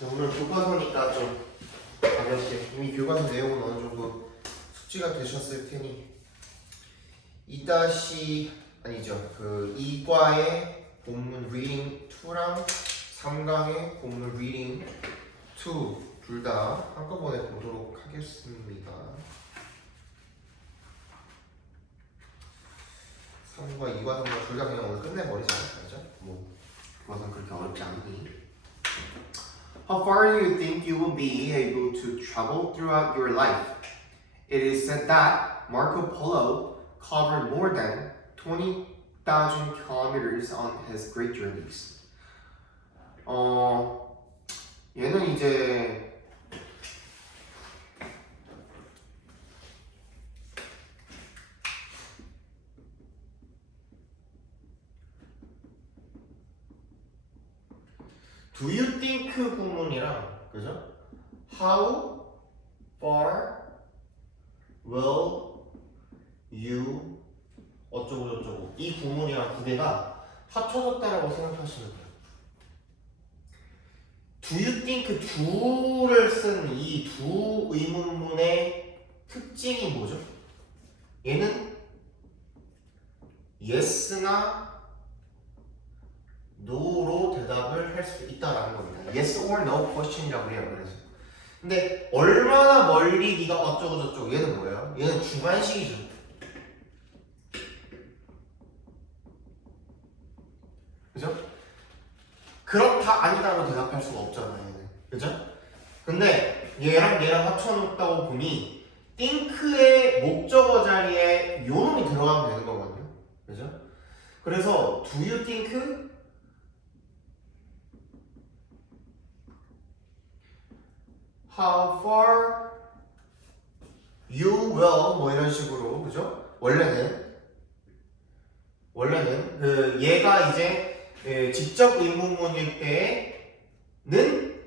오늘 교과서니까 좀 가볍게 이미 교과서 내용은 어느 정도 숙지가 되셨을 테니 2과의 본문 reading 2랑 3강의 본문 reading 2 둘 다 한꺼번에 보도록 하겠습니다. 3과 2과 3과 둘 다 그냥 오늘 끝내버리지 않을까요? 뭐 교과서는 그렇게 어렵지 않으니. How far do you think you will be able to travel throughout your life? It is said that Marco Polo covered more than 20,000 kilometers on his great journeys. 얘는 이제 Do you think 구문이랑 그죠? How far will you 어쩌고 저쩌고 이 구문이랑 두 개가 합쳐졌다라고 생각하시면 돼요. Do you think do를 쓴 이 두 의문문의 특징이 뭐죠? 얘는 yes나 no로 대답을 할 수 있다라는 겁니다. Yes or no question이라고 해요. 그래서 근데 얼마나 멀리 네가 어쩌고 저쩌고 얘는 뭐예요? 얘는 주관식이죠. 그죠? 그렇다 아니다로 대답할 수가 없잖아요. 얘는. 그죠? 근데 얘랑 합쳐놓다고 보니 think의 목적어 자리에 요놈이 들어가면 되는 거거든요. 그죠? 그래서 do you think How far you will 뭐 이런 식으로 그죠? 원래는 그 얘가 이제 직접 의문문일 때는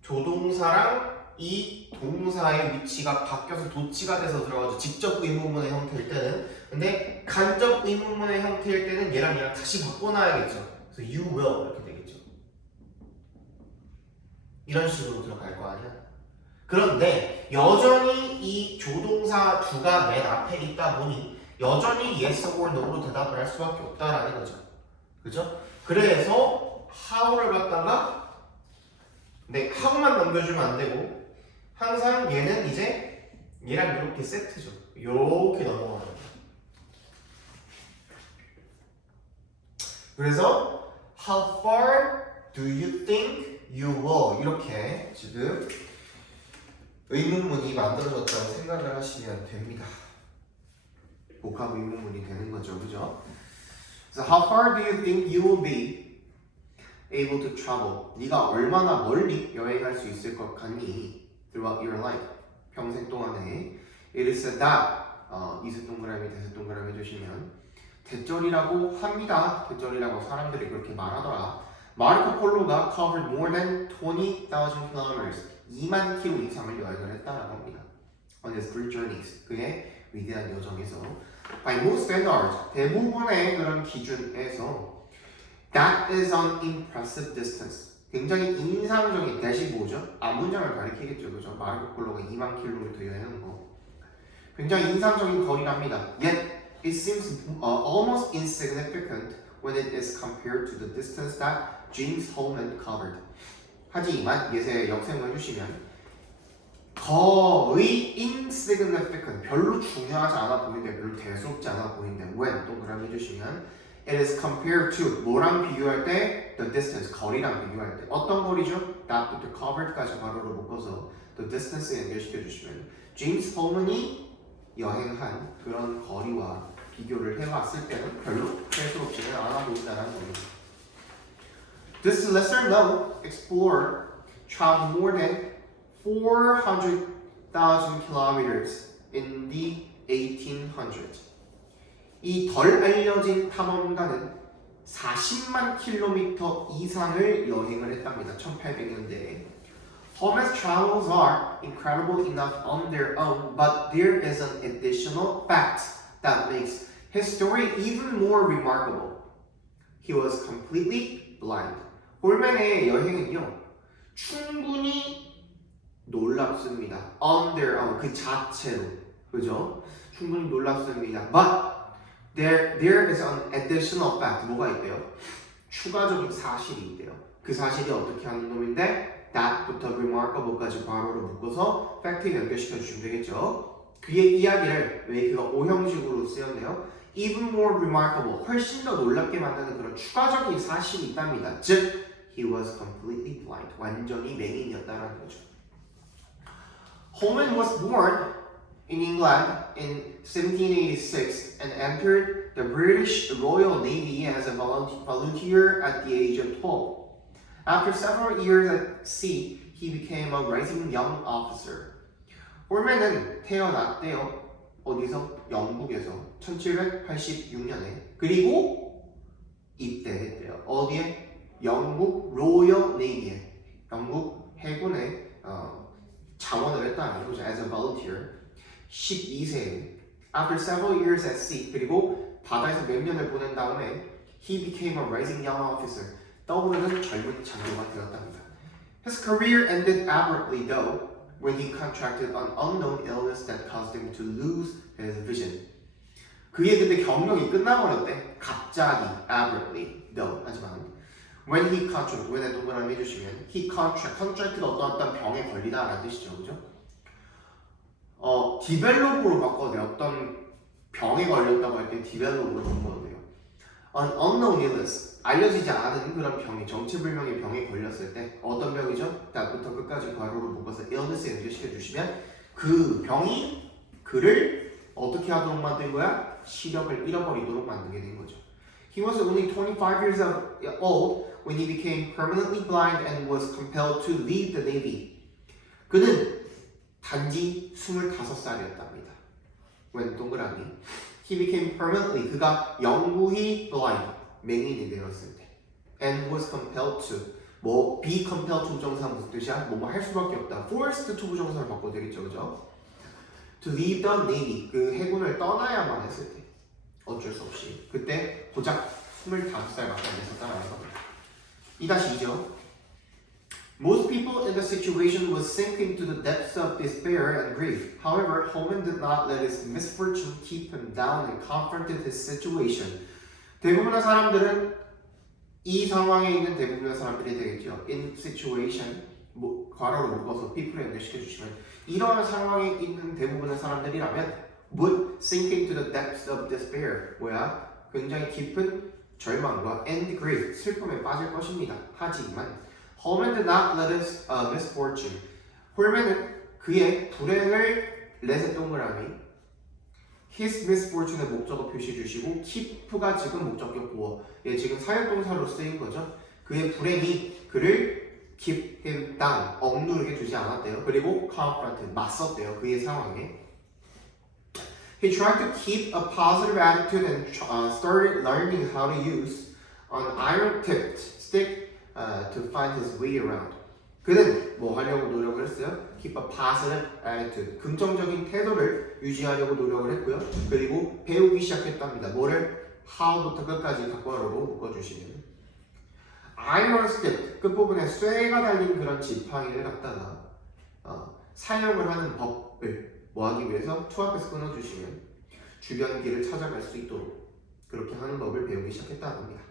조동사랑 이 동사의 위치가 바뀌어서 도치가 돼서 들어가죠. 직접 의문문의 형태일 때는. 근데 간접 의문문의 형태일 때는 얘랑 다시 바꿔놔야겠죠. 그래서 you will 이렇게 되겠죠. 이런 식으로 들어갈 거 아니야. 그런데 여전히 이 조동사 두가 맨 앞에 있다 보니 여전히 yes or no로 대답을 할 수밖에 없다라는 거죠. 그죠? 그래서 how를 갖다가 how만 넘겨주면 안 되고 항상 얘는 이제 얘랑 이렇게 세트죠. 이렇게 넘어가는 거예요. 그래서 how far do you think you will 이렇게 지금 의문문이 만들어졌다고 생각을 하시면 됩니다. 복합 의문문이 되는 거죠. 그죠? 그래서 how far do you think you will be able to travel? 네가 얼마나 멀리 여행할 수 있을 것 같니? Throughout your life. 평생 동안에 It is said that 이세 동그라미 대세 동그라미 해주시면 대절이라고 합니다. 대절이라고 사람들이 그렇게 말하더라. 마르코 폴로가 covered more than 20,000 kilometers 2만 킬로 이상을 여행을 했다라고 합니다. On his great journeys. 그의 위대한 여정에서 By most standards. 대부분의 그런 기준에서 That is an impressive distance. 굉장히 인상적인 대시 뭐죠? 앞문장을 가리키겠죠. 그죠? 마르코 폴로가 2만 킬로미터 여행한 거. 굉장히 인상적인 거리랍니다. Yet it seems almost insignificant when it is compared to the distance that James Holman covered. 하지만 예세 역생을 해주시면 거의 insignificant 별로 중요하지 않아 보이는데 별로 대수롭지 않아 보이는데 when 동그라미 해주시면 it is compared to 뭐랑 비교할 때 the distance 거리랑 비교할 때 어떤 거리죠? that부터 covered까지 괄호로 묶어서 the distance에 연결시켜 주시면 제임스 홀먼이 여행한 그런 거리와 비교를 해봤을 때는 별로 대수롭지는 않아 보인다는 겁니다. This lesser known explorer traveled more than 400,000 kilometers in the 1800s. 이 덜 알려진 탐험가는 40만 킬로미터 이상을 여행을 했답니다. 1800년대에. Holman's travels are incredible enough on their own, but there is an additional fact that makes his story even more remarkable. He was completely blind. 홀맨의 여행은요 충분히 놀랍습니다. On their own, 그 자체로. 그죠? 충분히 놀랍습니다. But there is an additional fact. 뭐가 있대요? 추가적인 사실이 있대요. 그 사실이 어떻게 하는 놈인데 that부터 remarkable까지 괄호로 묶어서 팩트에 연결시켜 주시면 되겠죠. 그의 이야기를 왜 그가 오형식으로 쓰였네요. Even more remarkable, 훨씬 더 놀랍게 만드는 그런 추가적인 사실이 있답니다. 즉, he was completely blind, 완전히 맹인이었다라는 거죠. Holman was born in England in 1786 and entered the British Royal Navy as a volunteer at the age of 12. After several years at sea, he became a rising young officer. 홀맨은 태어났대요. 어디서? 영국에서 1786년에. 그리고 입대했대요. 어디에? 영국 로열 네이비에. 영국 해군에 자원을 했다는 거죠. As a volunteer. 12세에. After several years at sea. 그리고 바다에서 몇 년을 보낸 다음에 he became a rising young officer. 떠오르는 젊은 장교가 되었답니다. His career ended abruptly though when he contracted an unknown illness that caused him to lose his vision. 그의 근데 경력이 끝나버렸대. 갑자기, abruptly, though. 하지만 when he contracted, when에 동그라미 해주시면 he contracted 어떤 병에 걸리다라는 뜻이죠, 그죠? develop으로 바꿔도 돼요. 어떤 병에 걸렸다고 할 때 develop으로 바꿔도 돼요. An unknown illness, 알려지지 않은 그런 병이, 정체불명의 병에 걸렸을 때 어떤 병이죠? that부터 끝까지 괄호로 묶어서 illness에 연결시켜 주시면 그 병이 그를 어떻게 하도록 만든 거야? 시력을 잃어버리도록 만들게 된 거죠. He was only 25 years old when he became permanently blind and was compelled to leave the Navy. 그는 단지 25살이었답니다. when 동그라미. He became permanently, 그가 영구히 blind, 맹인이 되었을 때. And was compelled to, be compelled to 부정사 무슨 뜻이야? 뭐 할 수밖에 없다. forced to 부정사를 바꿔도 되겠죠, 그죠? To leave the Navy, 그 해군을 떠나야만 했을 때. 어쩔 수 없이. 그때 고작 25살밖에 안 됐었다라는 겁니다. 2-2죠. Most people in the situation would sink into the depths of despair and grief. However, Holman did not let his misfortune keep him down and confronted his situation. 대부분의 사람들은 이 상황에 있는 대부분의 사람들이 되겠죠. In situation, 괄호로 묶어서 people에 연결시켜 주시면 이러한 상황에 있는 대부분의 사람들이라면 would sink into the depths of despair. 굉장히 깊은 절망과 and grief, 슬픔에 빠질 것입니다. 하지만 Holman did not let his misfortune. 홀맨은 그의 불행을 let의 동그라미 his misfortune의 목적어 표시 주시고 keep가 지금 목적격 보어 지금 사역동사로 쓰인 거죠. 그의 불행이 그를 keep him down 억누르게 두지 않았대요. 그리고 confront 맞섰대요. 그의 상황에. He tried to keep a positive attitude and started learning how to use an iron-tipped stick to find his way around. 그는 뭐 하려고 노력을 했어요? Keep a positive attitude. 긍정적인 태도를 유지하려고 노력을 했고요. 그리고 배우기 시작했답니다. 뭐를? how부터 끝까지 각괄호로 묶어주시면 iron stick, 끝부분에 쇠가 달린 그런 지팡이를 갖다가 사용을 하는 법을 뭐 하기 위해서 to 앞에서 끊어주시면 주변 길을 찾아갈 수 있도록 그렇게 하는 법을 배우기 시작했다는 겁니다.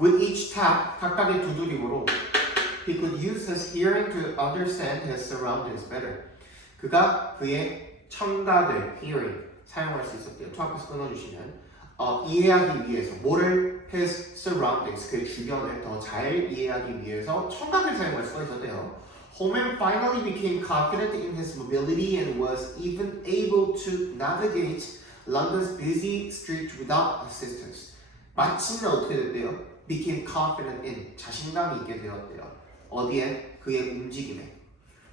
With each tap, 각각의 두드림으로 he could use his hearing to understand his surroundings better. 그가 그의 청각을, hearing, 사용할 수 있었대요. to 앞에서 끊어주시면 이해하기 위해서 뭐를? his surroundings, 그의 주변을 더 잘 이해하기 위해서 청각을 사용할 수가 있었대요. Holman finally became confident in his mobility and was even able to navigate London's busy streets without assistance. 마침내 어떻게 됐대요? became confident in, 자신감이 있게 되었대요. 어디에? 그의 움직임에.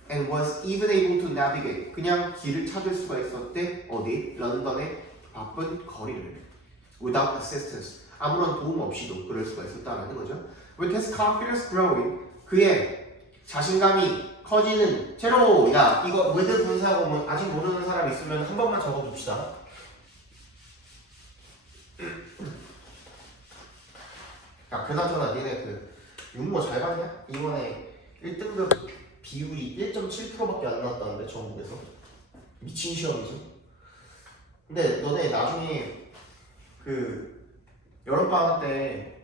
And was even able to navigate, 그냥 길을 찾을 수가 있었대. 어디? 런던의 바쁜 거리를. Without assistance, 아무런 도움 없이도 그럴 수가 있었다는 거죠. With his confidence growing, 그의 자신감이 커지는 채로, 야, 이거 with 분사하고 뭐 아직 모르는 사람 있으면 한 번만 적어둡시다. 야, 그나저나 니네 그 윤모 잘 봤냐? 이번에 1등급 비율이 1.7%밖에 안 나왔다는데 전국에서 미친 시험이죠. 근데 너네 나중에 그 여름방학 때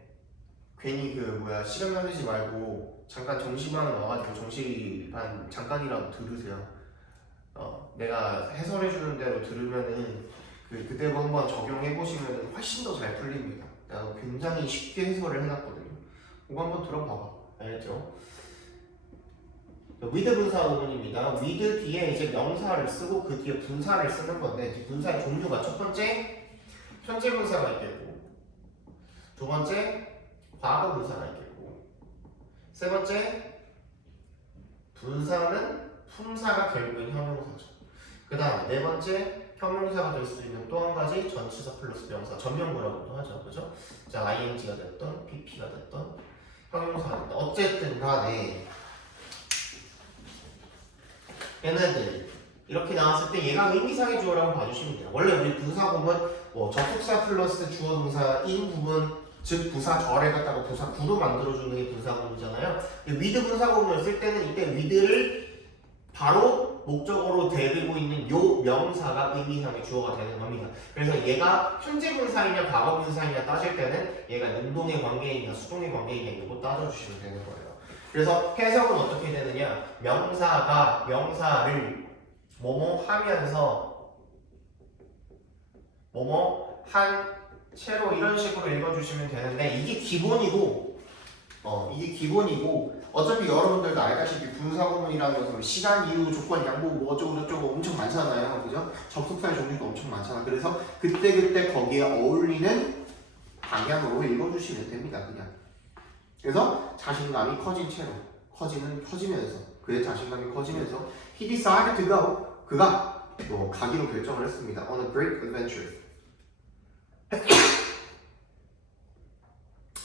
괜히 시간 날리지 말고 잠깐 정시반 와가지고 정시반 잠깐이라도 들으세요. 내가 해설해주는 대로 들으면은 그대로 한번 적용해 보시면 훨씬 더 잘 풀립니다. 내가 굉장히 쉽게 해설을 해놨거든요. 그거 한번 들어봐봐. 알겠죠? with 분사 구문입니다. with 뒤에 이제 명사를 쓰고 그 뒤에 분사를 쓰는 건데 이제 분사의 종류가 첫 번째 현재 분사가 있겠고, 두 번째 과거 분사가 있겠고, 세 번째 분사는 품사가 결국은 형용사죠. 그 다음 네 번째 형용사가 될 수 있는 또 한 가지 전치사 플러스 명사 전명구라고도 하죠. 그죠? 자, ing가 됐던 pp가 됐던 형용사가 됐던 어쨌든 간에 얘네들 이렇게 나왔을 때 얘가 의미상의 주어라고 봐주시면 돼요. 원래 우리 분사구문 접속사 플러스 주어 동사인 부분 즉 부사절에 갖다가 부사구도 만들어주는 게 분사구문이잖아요. with 분사구문을 쓸 때는 이때 with를 바로 목적어로 대들고 있는 요 명사가 의미상의 주어가 되는 겁니다. 그래서 얘가 현재 분사이냐 과거 분사이냐 따질 때는 얘가 능동의 관계이냐 수동의 관계이냐 이거 따져주시면 되는 거예요. 그래서 해석은 어떻게 되느냐, 명사가 명사를 뭐뭐 하면서 뭐뭐 한 채로 이런 식으로 읽어주시면 되는데 이게 기본이고 어차피 여러분들도 알다시피 분사구문이라는 것은 시간, 이유, 조건, 양보, 뭐 어쩌고저쩌고 엄청 많잖아요. 그죠? 접속사의 종류도 엄청 많잖아. 그래서 그때그때 거기에 어울리는 방향으로 읽어주시면 됩니다. 그냥. 그래서 자신감이 커진 채로 커지면서 그의 자신감이 커지면서 he decided to go 그가 가기로 결정을 했습니다. on a great adventure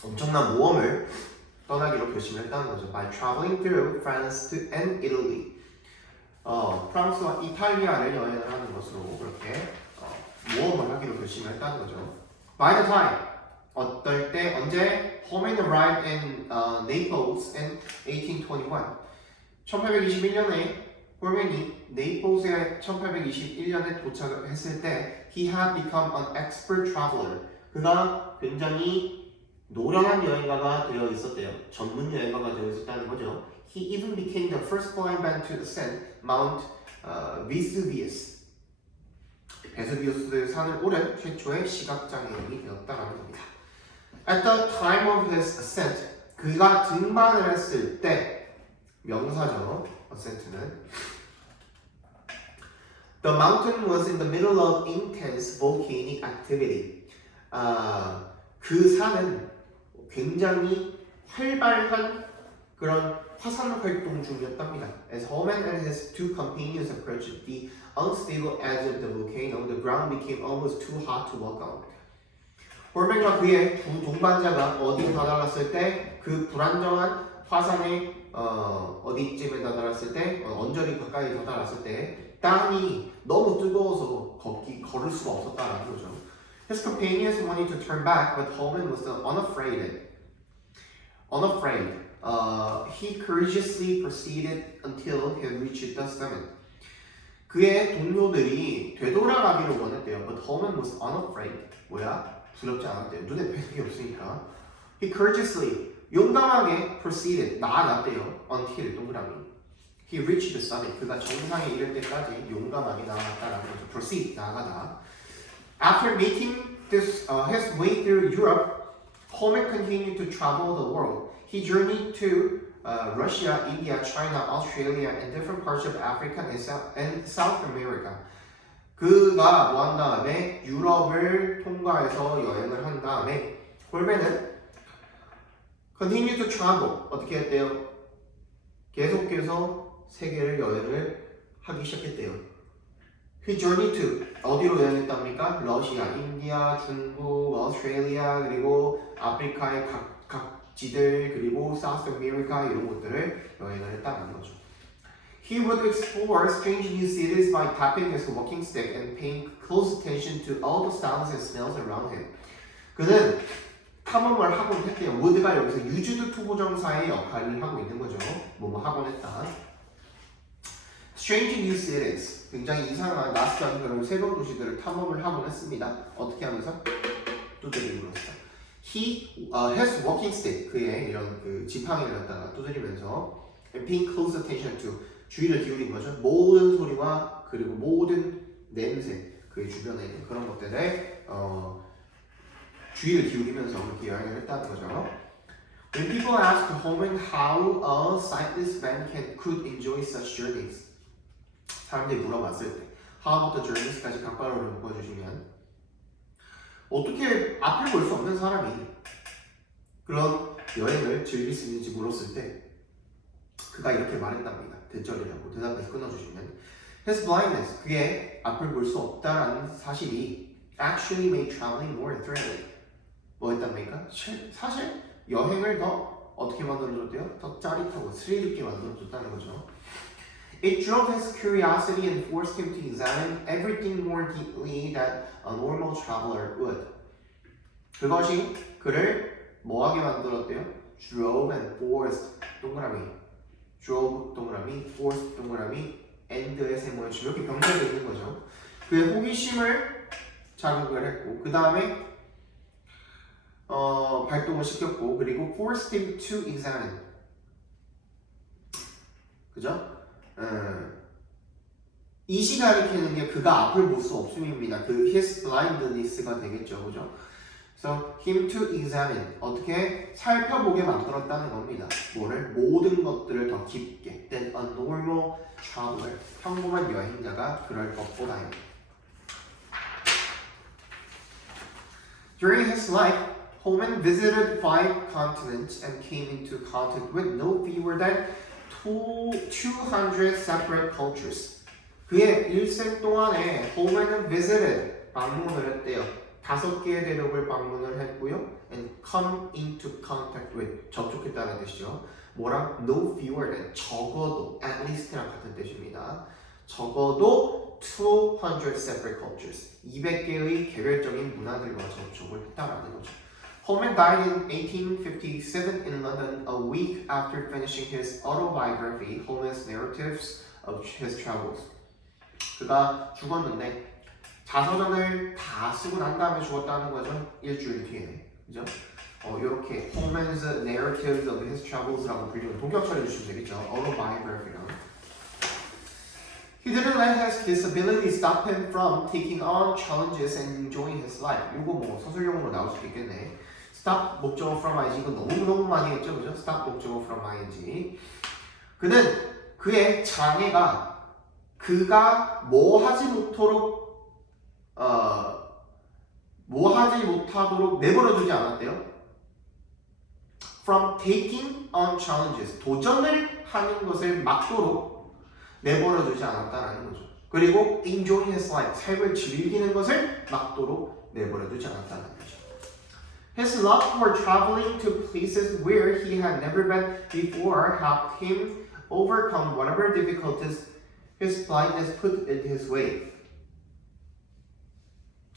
엄청난 모험을 떠나기로 결심을 했다는 거죠. by traveling through France and Italy 프랑스와 이탈리아를 여행을 하는 것으로 그렇게 모험을 하기로 결심을 했다는 거죠. by the time 어떨 때 언제 Holman arrived in Naples in 1821 1821년에 홀맨이 네이폴스에 1821년에 도착을 했을 때 he had become an expert traveler 그가 굉장히 노련한 여행가가 되어 있었대요. 전문 여행가가 되어 있었다는 거죠. He even became the first blind man to ascend Mount Vesuvius 베수비우스 산을 오른 최초의 시각장애인이 되었다라는 겁니다. At the time of his ascent, 그가 등반을 했을 때 명사죠. ascent는 The mountain was in the middle of intense volcanic activity. 그 산은 굉장히 활발한 그런 화산 활동 중이었답니다. As Holman and his two companions approached the unstable edge of the volcano, the ground became almost too hot to walk on. 홀맨과 그의 두 동반자가 어디에 다다랐을 때 그 불안정한 화산의 어디쯤에 다다랐을 때 언저리 가까이 다다랐을 때 땅이 너무 뜨거워서 걸을 수가 없었다라는 거죠. His companions wanted to turn back, but Holman was unafraid. He courageously proceeded until he reached the summit. 그의 동료들이 되돌아가기를 원했대요. But Holman was unafraid. 뭐야? 두렵지 않았대요. 눈에 뵈는 게 없으니까. He courageously, 용감하게 proceeded, 나아갔대요. Until, 동그라미. He reached the summit. 그가 정상에 이를 때까지 용감하게 나아갔다라는 거죠. Proceed, 나아가다. After making his way through Europe, Holman continued to travel the world. He journeyed to Russia, India, China, Australia, and different parts of Africa and South America. 그가 뭐 한 다음에 유럽을 통과해서 여행을 한 다음에 홀맨은 continue to travel 어떻게 했대요? 계속해서 세계를 여행을 하기 시작했대요. He journeyed to 어디로 여행했답니까? 러시아, 인디아, 중국, 오스트레일리아 그리고 아프리카의 각지들 그리고 South America 이런 곳들을 여행을 했다는 거죠. He would explore strange new cities by tapping his walking stick and paying close attention to all the sounds and smells around him. 그는 탐험을 하곤 했대요. would가 여기서 used to 부정사의 역할을 하고 있는 거죠. 뭐뭐 하곤 했다. Strange new cities. 굉장히 이상한 낯선 그런 새로운 도시들을 탐험을 하곤 했습니다. 어떻게 하면서? 두드림으로써. He has walking stick. 그의 이런 그 지팡이를 갖다가 두드리면서 and paying close attention to. 주의를 기울인 거죠. 모든 소리와 그리고 모든 냄새 그의 주변에 있는 그런 것들에 주의를 기울이면서 그렇게 여행을 했다는 거죠. When people ask Holman how a sightless man could enjoy such journeys, 사람들이 물어봤을 때 How about the journeys까지 각괄호를 묶어주시면 어떻게 앞을 볼 수 없는 사람이 그런 여행을 즐길 수 있는지 물었을 때 그가 이렇게 말했답니다. 대절이라고 대답해서 끊어주시면 His blindness, 그의 앞을 볼 수 없다라는 사실이 actually made traveling more thrilling. 뭐 했답니까? 사실 여행을 더 어떻게 만들어줬대요? 더 짜릿하고 스릴 있게 만들어줬다는 거죠. It drove his curiosity and forced him to examine everything more deeply than a normal traveler would. 그것이 그를 뭐하게 만들었대요? Drove and forced 동그라미 drove 동그라미 forced 동그라미 and의 세모에 이렇게 병렬되어 있는 거죠. 그의 호기심을 자극을 했고 그 다음에 발동을 시켰고 그리고 forced him to examine 그죠? 이 시간이 캐는 게 그가 앞을 볼 수 없음입니다. 그 his blindness가 되겠죠, 그죠? 그래서 him to examine 어떻게 살펴보게 만들었다는 겁니다. 뭐를 모든 것들을 더 깊게 than a normal traveler 평범한 여행자가 그럴 것보다요. During his life, Holman visited 5 continents and came into contact with no fewer than 200 separate cultures. 그의 일생 동안에 홀맨은 visited, 방문을 했대요. 5개의 대륙을 방문을 했고요. And come into contact with, 접촉했다는 뜻이죠. 뭐랑? No fewer than, 적어도, at least랑 같은 뜻입니다. 적어도 200 separate cultures, 200개의 개별적인 문화들과 접촉을 했다라는 거죠. Holman died in 1857 in London a week after finishing his autobiography, Holman's Narratives of His Travels. 그가 죽었는데 자서전을 다 쓰고 난 다음에 죽었다는 거죠. 일주일 뒤에. 그죠? 이렇게 Holman's Narratives of His Travels라고 불리는 동격처리 해주시면 되겠죠. autobiography랑. He didn't let his disability stop him from taking on challenges and enjoying his life. 이거 뭐 서술용어로 나올 수도 있겠네. Stop 목적어 from ing 이거 너무 많이 했죠, 그죠? Stop 목적어 from ing. 그는 그의 장애가 그가 뭐 하지 못하도록 내버려두지 않았대요. From taking on challenges 도전을 하는 것을 막도록 내버려두지 않았다라는 거죠. 그리고 enjoying his life 삶을 즐기는 것을 막도록 내버려두지 않았다는 거죠. His love for traveling to places where he had never been before helped him overcome whatever difficulties his blindness put in his way.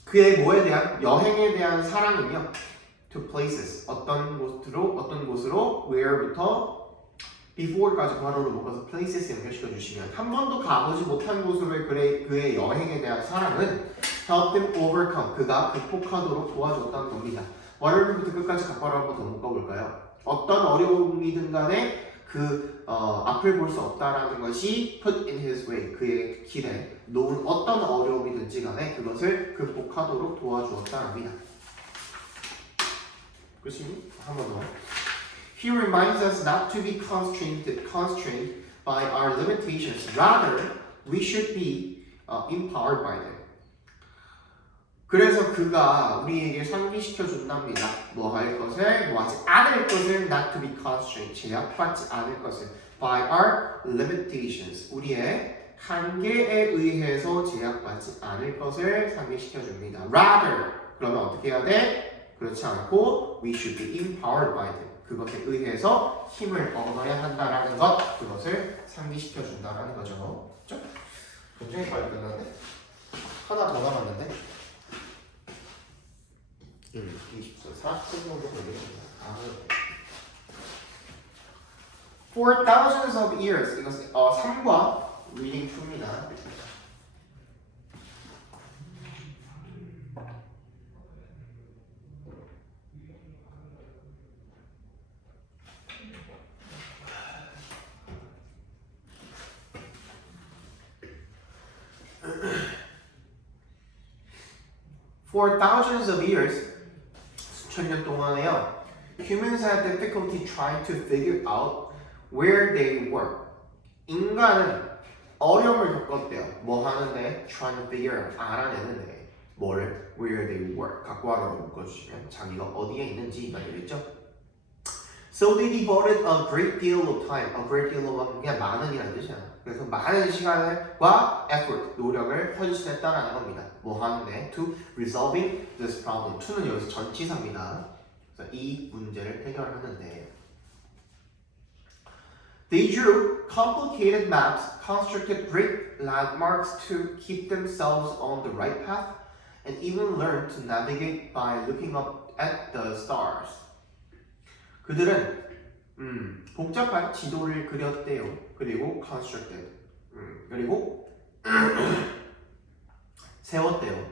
그의 뭐에 대한 여행에 대한 사랑은요. To places 어떤 곳으로 where부터 before까지 괄호로 묶어서 places 연결시켜 주시면 한 번도 가보지 못한 곳으로의 그의 여행에 대한 사랑은 help him overcome 그가 극복하도록 도와줬다는 겁니다. whatever부터 끝까지 각괄호 한번 더 묶어볼까요? 어떤 어려움이든 간에 앞을 볼 수 없다라는 것이 put in his way 그의 길에 놓은 어떤 어려움이든지 간에 그것을 극복하도록 도와주었다 합니다. 그렇지? 한 번 더. He reminds us not to be constrained by our limitations. Rather, we should be empowered by them. 그래서 그가 우리에게 상기시켜 준답니다. 뭐 할 것을, 뭐 하지 않을 것을 not to be constrained, 제약받지 않을 것을 by our limitations, 우리의 한계에 의해서 제약받지 않을 것을 상기시켜 줍니다. Rather, 그러면 어떻게 해야 돼? 그렇지 않고 we should be empowered by them. 그것에 의해서 힘을 얻어야 한다라는 것, 그것을 상기시켜 준다라는 거죠. 그렇죠? 굉장히 빨리 끝났네. 하나 더 남았는데. 20분, 40분 정도 걸리겠네요. For thousands of years, 이것은 3과 reading 2입니다. For thousands of years, 수천 년 동안에요, humans had difficulty trying to figure out where they were. 인간은 어려움을 겪었대요. 뭐 하는데? Trying to figure out, 알아내는데 뭐를? Where they were. 갖고 와라로 묶어주시면 자기가 어디에 있는지가 되겠죠? So they devoted a great deal of time. A great deal of 그냥 많은이라는 뜻이야. 그래서 많은 시간과 effort, 노력을 헌신했다라는 겁니다. 뭐 하는데? To resolving this problem. to는 여기서 전치사입니다. 그래서 이 문제를 해결하는데 They drew complicated maps, constructed great landmarks to keep themselves on the right path, and even learned to navigate by looking up at the stars. 그들은 복잡한 지도를 그렸대요. 그리고 constructed, 그리고 세웠대요.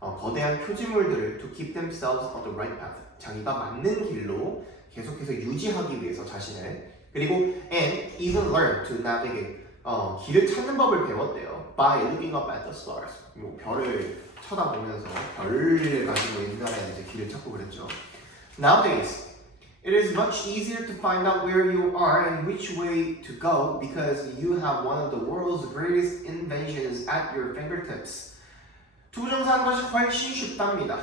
거대한 표지물들을 to keep themselves on the right path. 자기가 맞는 길로 계속해서 유지하기 위해서 자신을. 그리고 and even learn to navigate. 길을 찾는 법을 배웠대요. By looking up at the stars. 뭐 별을 쳐다보면서 별을 가지고 옛날에 이제 길을 찾고 그랬죠. Nowadays, it is much easier to find out where you are and which way to go because you have one of the world's greatest inventions at your fingertips. 투부정사하는 것이 훨씬 쉽답니다.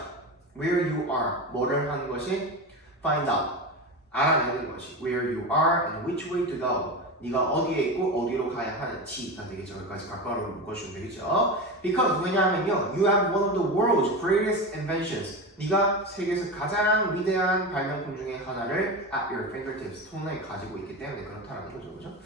Where you are, 뭐를 하는 것이 find out, 알아내는 것이 where you are and which way to go, 네가 어디에 있고 어디로 가야 하는지가 되겠죠. 여기까지 각각으로 묶어주면 되겠죠. Because 왜냐하면요, you have one of the world's greatest inventions. 네가 세계에서 가장 위대한 발명품 중에 하나를 at your fingertips, 손에 가지고 있기 때문에 그렇다는 거죠, 그죠?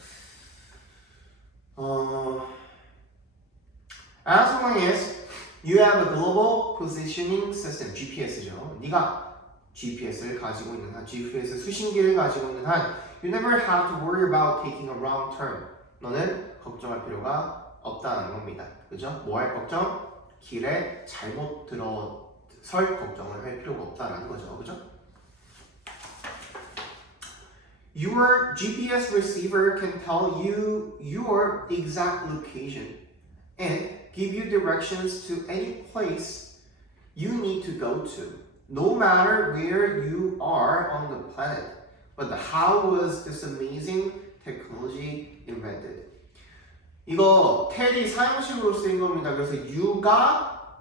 As long as you have a global positioning system, GPS죠. 네가 GPS를 가지고 있는 한, GPS 수신기를 가지고 있는 한, you never have to worry about taking a wrong turn. 너는 걱정할 필요가 없다는 겁니다. 그죠? 뭐 할 걱정? 길에 잘못 들어설 걱정을 할 필요가 없다는 거죠. 그죠? Your GPS receiver can tell you your exact location and give you directions to any place you need to go to, no matter where you are on the planet. But how was this amazing technology invented? 이거 텔이 사용식으로 쓰인 겁니다. 그래서 you가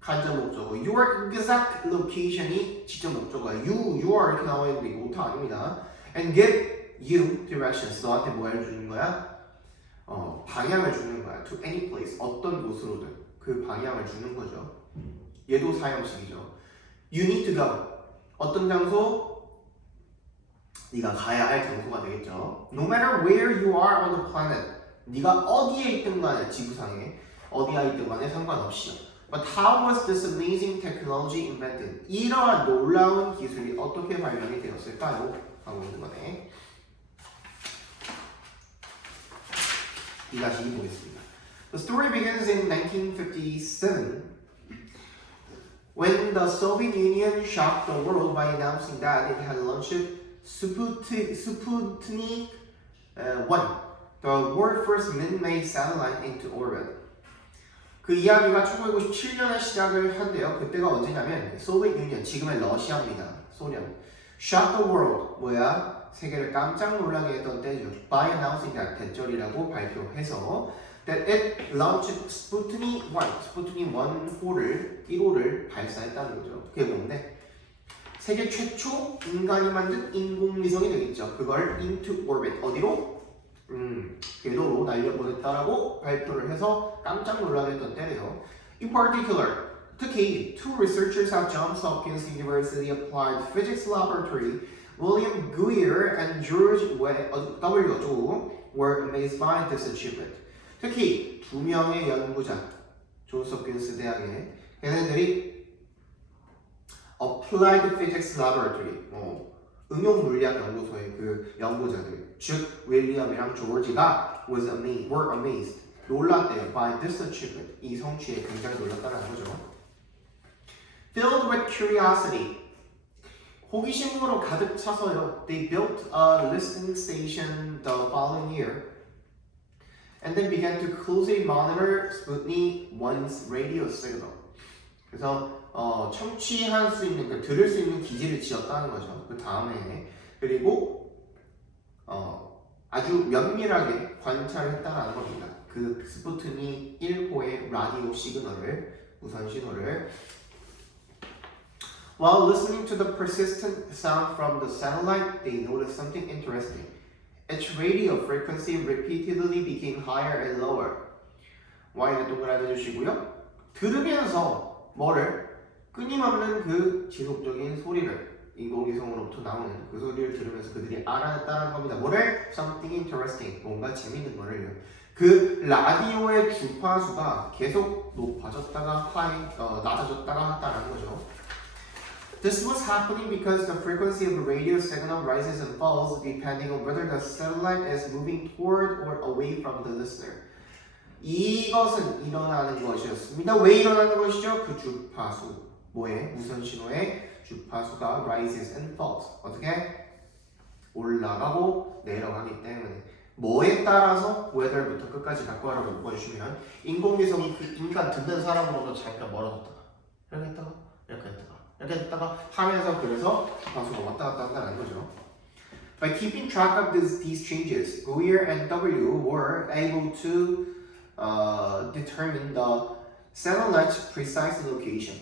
간접 목적어, your exact location이 직접 목적어야. you are 이렇게 나와 있는데 이거 오타 아닙니다. And give you directions. 너한테 뭐 해주는 거야? 방향을 주는 거야. To any place. 어떤 곳으로든 그 방향을 주는 거죠. 얘도 사용식이죠. You need to go. 어떤 장소? 네가 가야 할 장소가 되겠죠. No matter where you are on the planet. 네가 어디에 있든 간에 지구상에 어디에 있든 간에 상관없이. But how was this amazing technology invented? 이러한 놀라운 기술이 어떻게 발명이 되었을까요? 하고 있는 거네. 2-2 보겠습니다. The story begins in 1957 when the Soviet Union shocked the world by announcing that it had launched Sputnik 1, the world's first man-made satellite into orbit. 그 이야기가 1957년에 시작을 한대요. 그때가 언제냐면 소비에트 유니언, 지금의 러시아입니다. 소련. Shock the world, 뭐야? 세계를 깜짝 놀라게 했던 때죠. By announcing that, 대절이라고 발표해서 that it launched Sputnik 1, Sputnik 1호를 발사했다는 거죠. 그게 뭔데? 세계 최초 인간이 만든 인공위성이 되겠죠. 그걸 into orbit, 어디로? 궤도로 날려보냈다라고 발표를 해서 깜짝 놀라게 했던 때래요. In particular, 특히 two researchers at Johns Hopkins University Applied Physics Laboratory, William Guier and George W. were amazed by this achievement. 특히 두 명의 연구자, 존스 홉킨스 대학의 걔네들이 Applied Physics Laboratory, 응용 물리학 연구소의 그 연구자들, 즉 윌리엄이랑 조지가 were amazed, 놀랐대요. By this achievement, 이 성취에 굉장히 놀랐다는 거죠. Filled with curiosity, 호기심으로 가득 차서요. They built a listening station the following year, and then began to closely monitor Sputnik 1's radio signal. 그래서 청취할 수 있는, 들을 수 있는 기지를 지었다는 거죠. 그 다음에 그리고 아주 면밀하게 관찰했다는 겁니다. 그 스푸트닉 1호의 라디오 시그널을, 무선 신호를. While listening to the persistent sound from the satellite, they noticed something interesting. Its radio frequency repeatedly became higher and lower. Y는 동그라미 해주시고요. 들으면서 뭐를? 끊임없는 그 지속적인 소리를, 인공위성으로부터 나오는 그 소리를 들으면서 그들이 알아냈다는 겁니다. 뭐를? Something interesting. 뭔가 재밌는 거를요. 그 라디오의 주파수가 계속 높아졌다가 낮아졌다가 했다는 거죠. This was happening because the frequency of the radio signal rises and falls depending on whether the satellite is moving toward or away from the listener. 이것은 일어나는 것이었습니다. 왜 일어나는 것이죠? 그 주파수, 무선 신호의 주파수가 rises and falls. 어떻게? 올라가고 내려가기 때문에. 뭐에 따라서 whether부터 끝까지 갖고 가라고 묶어주시면 인공위성이 그 인간 듣는 사람으로도 잠깐 멀어졌다가 이렇게 했다가 이렇게 했다가 이렇게 했다가 하면서 그래서 주파수가 왔다 갔다 한다는 거죠. By keeping track of these changes, Guyer and W were able to determine the satellite's precise location.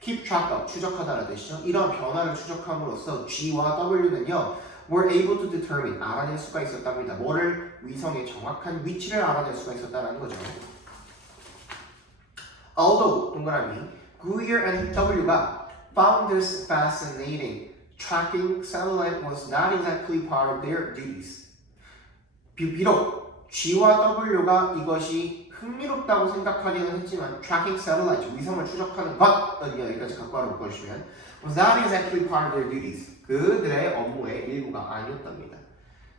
Keep track of, 추적하다는 뜻이죠. 이런 변화를 추적함으로써 G와 W는요, were able to determine, 알아낼 수가 있었답니다. 뭐를? 위성의 정확한 위치를 알아낼 수가 있었다는 거죠. Although, 동그라미, Guyer and W가 found this fascinating, tracking satellite was not exactly part of their duties. 비록 G와 W가 이것이 흥미롭다고 생각하기는 했지만 tracking satellite, 위성을 추적하는 것은 여기까지 갖고 와서 묶어주시면 was not exactly part of their duties. 그들의 업무의 일부가 아니었답니다.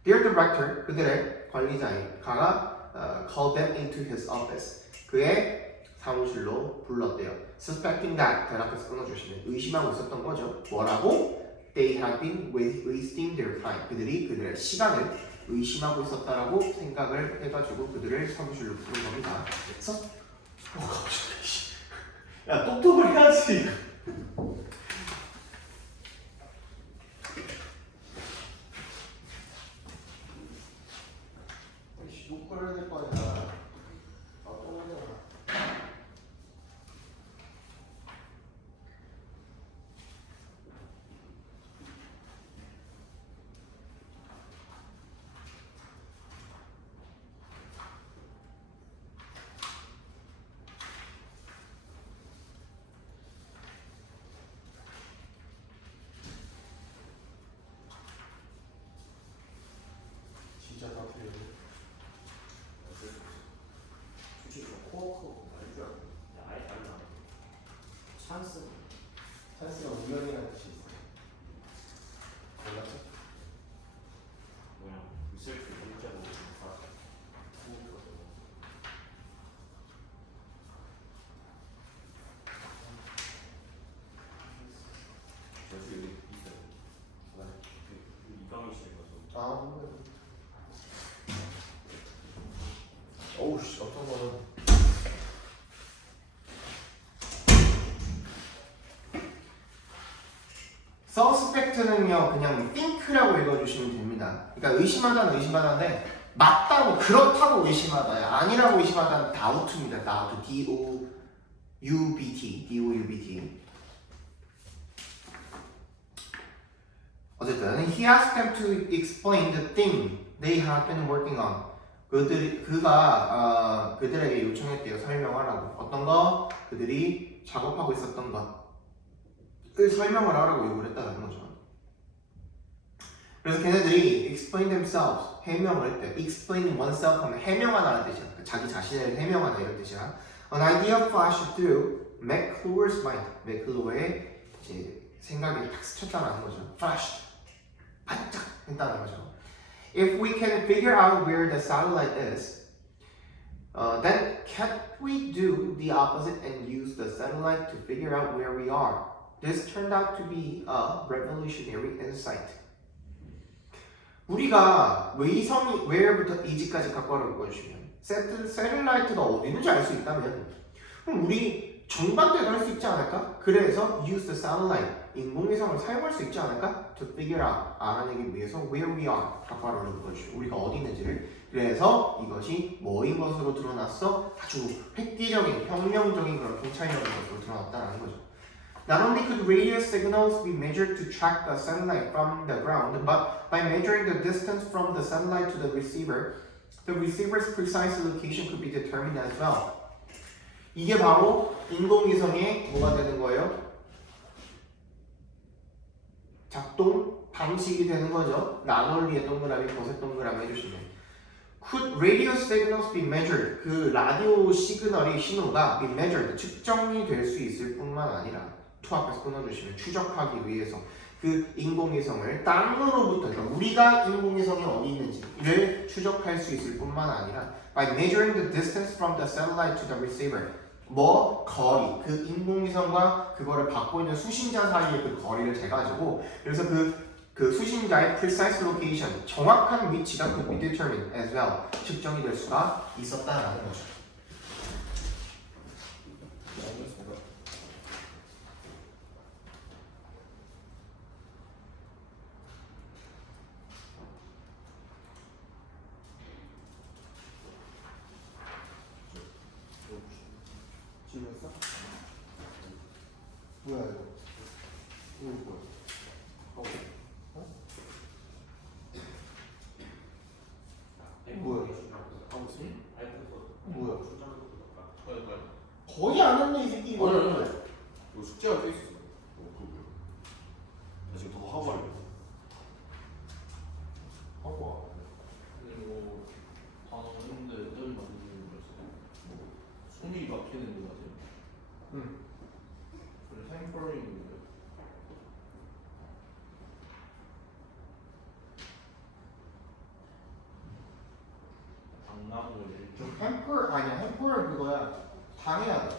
Their director, 그들의 관리자인 가가 called them into his office. 그의 사무실로 불렀대요. Suspecting that, 대답해서 끊어주시면 의심하고 있었던 거죠. 뭐라고? They had been wasting their time. 그들이 그들의 시간을 의심하고 있었다라고 생각을 해가지고 그들을 사무실로 부른 겁니다. 그래서 갑자기 야 똑똑을 해야지. 녹화를 해야 될 거 아니야. 또 하잖아. 진짜 다 필요해. 솔직히 코어커 알줄 알고. 아예 달라. 찬스가 우연이라는 뜻이 있어. 몰랐죠? 뭐야? 리서치 문자로 다 저기 여기 있어요. 이강희 씨가 저. 어우 씨 어떤 거는. suspect는요 그냥 think라고 읽어주시면 됩니다. 그러니까 의심하다는 의심하다인데 맞다고 그렇다고 의심하다야 아니라고 의심하다는 doubt입니다. doubt, D-O-U-B-T. 어쨌든 he asked them to explain the thing they had been working on. 그가 그들에게 요청했대요. 설명하라고. 어떤 거? 그들이 작업하고 있었던 것을 설명을 하라고 요구를 했다는 거죠. 그래서 걔네들이 explain themselves, 해명을 했대요. explaining oneself 하면 해명하다는 뜻이야. 자기 자신을 해명하다 이런 뜻이야. An idea flashed through McClure's mind. 맥클루어의 생각이 탁 스쳤다는 거죠. Flashed. 반짝 했다는 거죠. If we can figure out where the satellite is, then can't we do the opposite and use the satellite to figure out where we are? This turned out to be a revolutionary insight. 우리가 외성이 where부터 is까지 갖고 와라고 보여주시면 세틀라이트가 어디 있는지 알 수 있다면 그럼 우리 정반대도 할 수 있지 않을까? 그래서 use the satellite 인공위성을 사용할 수 있지 않을까? To figure out 알아내기 위해서 where we are 갖고 와라고 보여주시면 우리가 어디 있는지를 그래서 이것이 뭐인 것으로 드러났어? 아주 획기적인 혁명적인 그런 통찰력인 것으로 드러났다는 거죠. Not only could radio signals be measured to track the satellite from the ground, but by measuring the distance from the satellite to the receiver's precise location could be determined as well. 이게 바로 인공위성의 뭐가 되는 거예요? 작동 방식이 되는 거죠. 나놀리의 동그라미, 버섯 동그라미 해주시면. Could radio signals be measured? 그 라디오 시그널이 신호가 be measured, 측정이 될 수 있을 뿐만 아니라 to 앞에서 끊어주시면 추적하기 위해서 그 인공위성을 땅으로부터 그러니까 우리가 인공위성이 어디 있는지를 추적할 수 있을 뿐만 아니라 by measuring the distance from the satellite to the receiver 거리 그 인공위성과 그거를 받고 있는 수신자 사이의 그 거리를 재가지고 그래서 그 수신자의 precise location 정확한 위치가 could be determined as well 측정이 될 수가 있었다라는 거죠. 지웠어? 뭐야 이거? 이거 뭐야? 뭐야? 뭐야? 거의 안 했네 이 새끼 이거. 이거 숙제가 돼 있어. 그거요. 나 지금 더 하고 할래. 하고 와. 그리고 단어 했는데 애들이 만드는 거였어요. 숨이 막히는 거 같아요. 응. 그래서 햄퍼링인데. 당나무를 햄플 아니야 햄플 그거야. 당해야 돼.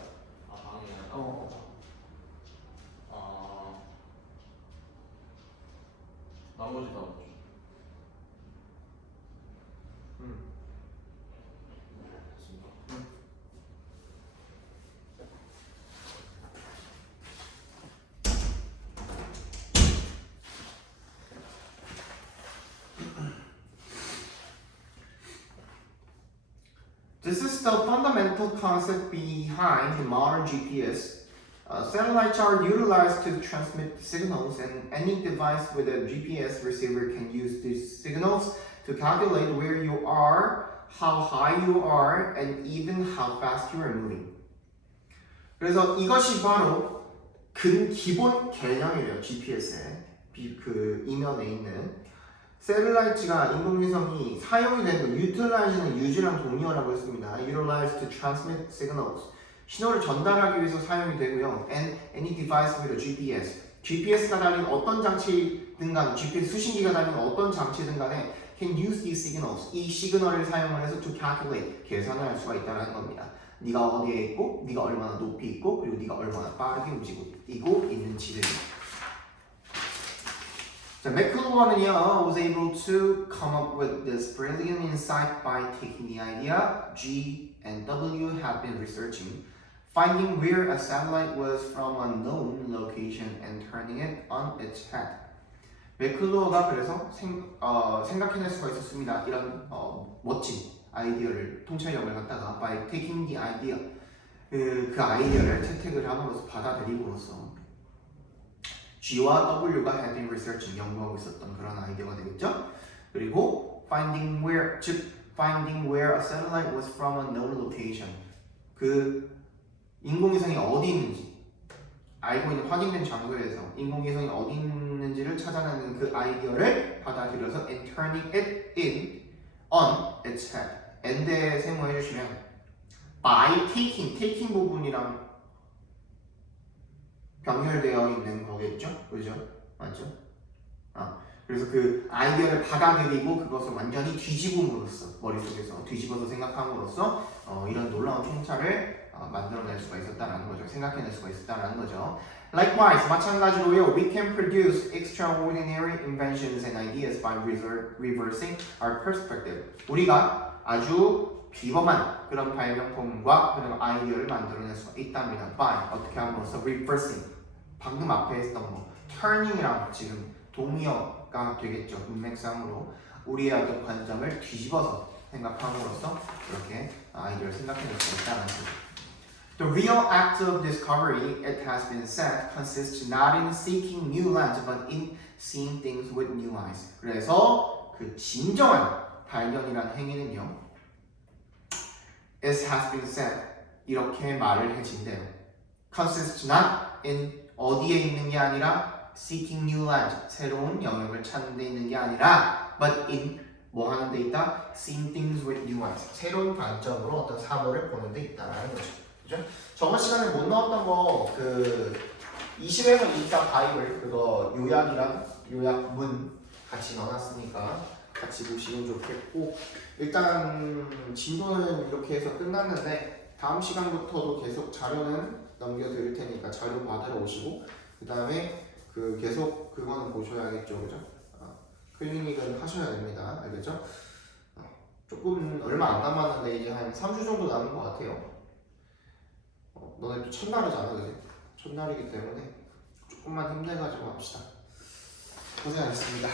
방해한다. 나머지 다 맞죠. 응. 됐습니다. This is the fundamental concept behind the modern GPS. Satellites are utilized to transmit signals, and any device with a GPS receiver can use these signals to calculate where you are, how high you are, and even how fast you are moving. 그래서 이것이 바로 기본 개념이래요. GPS의 그 이면에 있는. 셀룰라이트가 인공위성이 사용이 되는 거, utilize는 use랑 동의어라고 했습니다. Utilize to transmit signals. 신호를 전달하기 위해서 사용이 되고요. And any device with a GPS. GPS가 달린 어떤 장치든 간에, GPS 수신기가 달린 어떤 장치든 간에 can use these signals. 이 시그널을 사용을 해서 to calculate. 계산을 할 수가 있다는 겁니다. 네가 어디에 있고, 네가 얼마나 높이 있고, 그리고 네가 얼마나 빠르게 움직이고 있는지를. So McLuhan은요 was able to come up with this brilliant insight by taking the idea G and W had been researching, finding where a satellite was from a known location and turning it on its head. 맥클루어가 그래서 생각해낼 수가 있었습니다. 이런 멋진 아이디어를 통찰력을 갖다가 by taking the idea 그 아이디어를 채택을 함으로써 받아들임으로써 G와 W가 had been researching 연구하고 있었던 그런 아이디어가 되겠죠. 그리고 finding where a satellite was from a known location 그 인공위성이 어디 있는지 알고 있는 확인된 장소에서 인공위성이 어디 있는지를 찾아내는 그 아이디어를 받아들여서 and turning it in on its head. and에 세모해 주시면 by taking 부분이랑 병렬되어 있는 거겠죠? 그죠? 맞죠? 그래서 그 아이디어를 받아들이고 그것을 완전히 뒤집음으로써 머릿속에서 뒤집어서 생각함으로써 이런 놀라운 총차를 만들어낼 수가 있었다는 거죠. 생각해낼 수가 있었다는 거죠. Likewise, 마찬가지로요. We can produce extraordinary inventions and ideas by reversing our perspective. 우리가 아주 비범한 그런 발명품과 그런 아이디어를 만들어낼 수가 있답니다. By 어떻게 함으로써 reversing. 방금 앞에 했던 뭐 turning이랑 지금 동의어가 되겠죠. 문맥상으로 우리의 어떤 관점을 뒤집어서 생각함으로써 이렇게 아이디어를 생각해낼 수 있다는 거죠. The real act of discovery, it has been said, consists not in seeking new lands, but in seeing things with new eyes. 그래서 그 진정한 발견이라는 행위는요, it has been said, 이렇게 말을 해진대요. consists not in 어디에 있는 게 아니라 seeking new land, 새로운 영역을 찾는 데 있는 게 아니라 but in 뭐 하는 데 있다? seeing things with new eyes, 새로운 관점으로 어떤 사물을 보는 데 있다라는 거죠. 그죠? 저번 시간에 못 나왔던 거 그 20에서 24 바이블 그거 요약문 같이 넣어놨으니까 같이 보시면 좋겠고 일단 진도는 이렇게 해서 끝났는데 다음 시간부터도 계속 자료는 넘겨드릴 테니까 자료 받으러 오시고 그 다음에 그 계속 그거는 보셔야겠죠, 그죠? 클리닉은 하셔야 됩니다, 알겠죠? 조금 얼마 안 남았는데 이제 한 3주 정도 남은 것 같아요. 너네 또 첫날이잖아, 그지? 첫날이기 때문에 조금만 힘내가지고 합시다. 고생하셨습니다.